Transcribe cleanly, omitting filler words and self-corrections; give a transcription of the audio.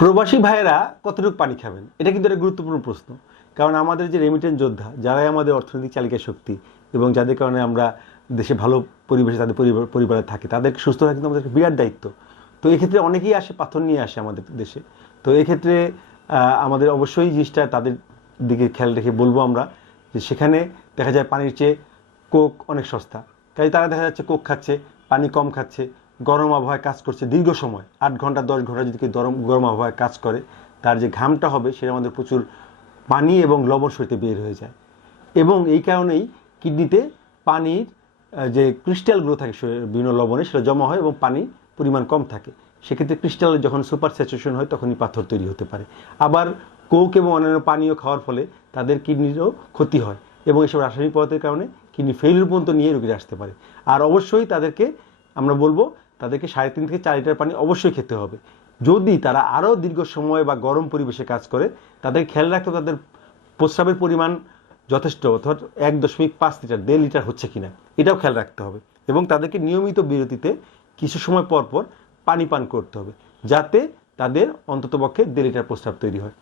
প্রবাসী ভাইয়েরা কতটুকু পানি খাবেন, এটা কিন্তু একটা গুরুত্বপূর্ণ প্রশ্ন। কারণ আমাদের যে রেমিটেন্স যোদ্ধা, যারাই আমাদের অর্থনৈতিক চালিকা শক্তি এবং যাদের কারণে আমরা দেশে ভালো পরিবেশে তাদের পরিবারে থাকি, তাদেরকে সুস্থ রাখা কিন্তু আমাদের বিরাট দায়িত্ব। তো এক্ষেত্রে অনেকেই আসে, পাথর নিয়ে আসে আমাদের দেশে। তো এক্ষেত্রে আমাদের অবশ্যই জিনিসটা তাদের দিকে খেয়াল রেখে বলবো আমরা, যে সেখানে দেখা যায় পানির চেয়ে কোক অনেক সস্তা, কাজে তারা দেখা যাচ্ছে কোক খাচ্ছে, পানি কম খাচ্ছে, গরম আবহাওয়ায় কাজ করছে দীর্ঘ সময়, 8 ঘন্টা 10 ঘন্টা যদি কেউ গরম গরম আবহাওয়ায় কাজ করে, তার যে ঘামটা হবে সেটা আমাদের প্রচুর পানি এবং লবণ শরীরে বের হয়ে যায়। এবং এই কারণেই কিডনিতে পানির যে ক্রিস্টালগুলো থাকে বিভিন্ন লবণে, সেটা জমা হয় এবং পানির পরিমাণ কম থাকে। সেক্ষেত্রে ক্রিস্টাল যখন সুপার স্যাচুরেশন হয় তখনই পাথর তৈরি হতে পারে। আবার কোক এবং অন্যান্য পানীয় খাওয়ার ফলে তাদের কিডনিরও ক্ষতি হয় এবং এসব রাসায়নিক পদার্থের কারণে কিডনি ফেলিউর পর্যন্ত নিয়ে রোগীরা আসতে পারে। আর অবশ্যই তাদেরকে আমরা বলবো, তাদেরকে 3.5 থেকে 4 লিটার পানি অবশ্যই খেতে হবে। যদি তারা আরও দীর্ঘ সময় বা গরম পরিবেশে কাজ করে, তাদের খেয়াল রাখতে তাদের প্রস্রাবের পরিমাণ যথেষ্ট, অর্থাৎ 1.5 লিটার 1.5 লিটার হচ্ছে কিনা এটাও খেয়াল রাখতে হবে। এবং তাদেরকে নিয়মিত বিরতিতে কিছু সময় পর পর পানি পান করতে হবে, যাতে তাদের অন্ততপক্ষে 1.5 লিটার প্রস্রাব তৈরি হয়।